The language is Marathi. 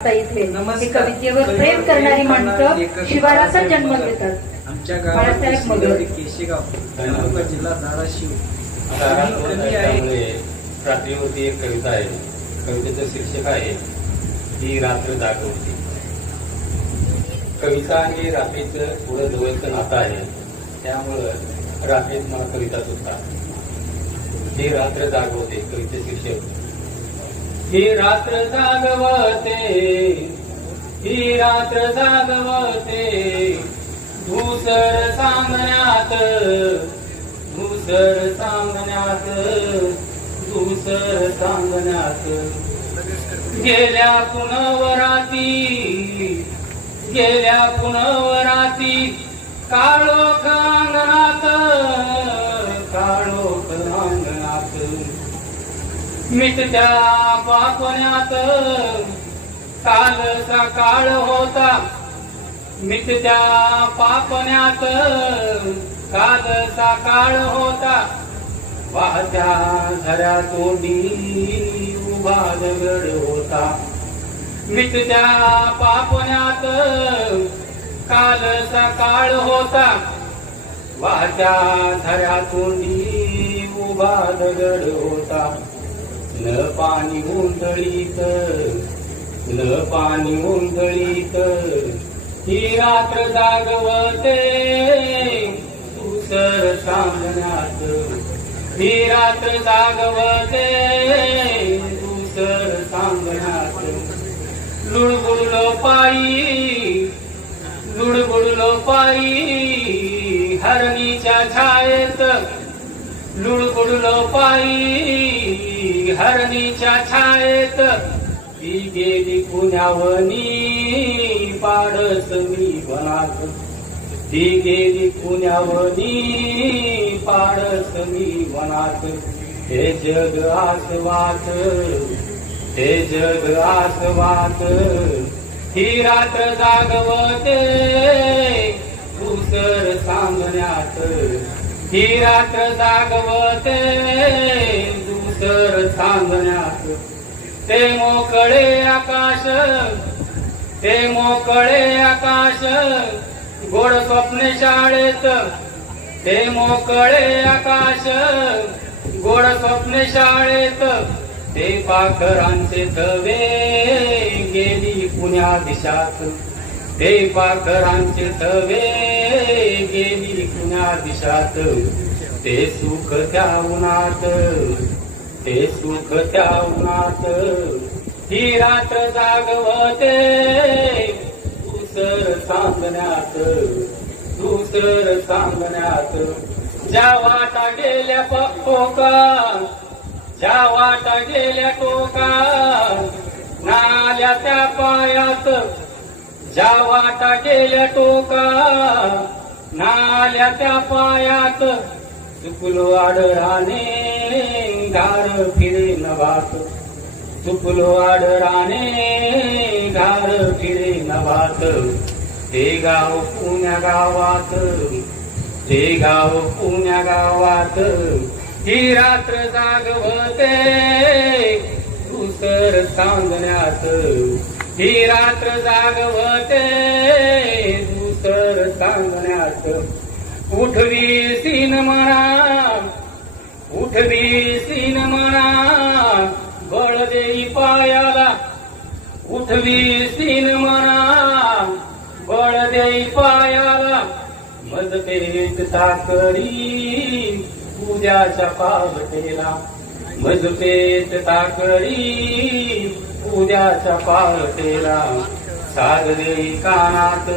इथे कवितेवर प्रेम करणारी माणसं शिवाराचा जन्म घेतात। आमच्या गावात केशेगाव तालुका जिल्हा धाराशिव रात्रीवरती एक कविता आहे। कवितेचं शीर्षक आहे ही रात्र जागवते। कविता आणि रात्रीचं पुढं जवळचं नातं आहे, त्यामुळं रात्रीत मला कविता सुचतात। ही रात्र जागवते कविते शीर्षक ही रात्र जागवते, ही रात्र जागवते, धूसर सांगण्यात, धूसर सांगण्यात, धूसर सांगण्यात। गेल्या पुनवराती, गेल्या पुनवराती, काळोख अंगणात, काळोख अंगणात, मिटत्या पापण्यात कालचा काळ होता, मिटत्या पापण्यात कालचा काळ होता। वाहत्या झऱ्या तोंडी उभा दगड होता, मिटत्या पापण्यात कालचा काळ होता। वाहत्या झऱ्या तोंडी उभा दगड होता। न पाणी उंधळीत, न पाणी उंधळीत, ही रात्र जागवते धूसर सांगण्यात, ही रात्र जागवते धूसर सांगण्यात। लुडबुडलो पायी, लुडबुडलो पायी, हरणीच्या छायेत, लुडबुडलो पायी हरणीच्या छायेत। ती गेली पुण्यावनी पाडस मी बनात, ती गेली पुण्यावनी पाडस मी बनात। हे जग आसवात, हे जग आसवात, ही रात्र जागवते धूसर सांगण्यात, ही रात्र जागवते धूसर सांगण्यात। ते मोकळे आकाश, ते मोकळे आकाश, गोड स्वप्ने शाळेत, ते मोकळे आकाश, गोड स्वप्ने शाळेत। ते पाखरांचे थवे गेली पुण्या दिशात, ते पाखरांचे थवे गेली पुण्या दिशात। ते सुख त्या उन्हात, ते सुख त्या उन्हात, ही रात्र जागवते धूसर सांगण्यात, धूसर सांगण्यात। ज्या वाटा गेल्या टोका, ज्या वाटा गेल्या टोका, नाल्या त्या पायात, ज्या वाटा गेल्या टोका, नाल्या त्या पायात। चुकलो आडराने घार फिरे नभात, चुकलो आडराने घार फिरे नभात। ते गाव पुण्या गावात, ते गाव पुण्या गावात, ही रात्र जागवते धूसर सांगण्यात, ही रात्र जागवते धूसर सांगण्यात। उठवी सीन म्हणा, उठवी सीन म्हणा, बळ देई पायाला, उठवी सीन म्हणा, बळ देई पायाला। मजपेत ताकरी उद्याच्या पावटेला, मजपेत ताकरी उद्याच्या पावटेला। साध देई कानात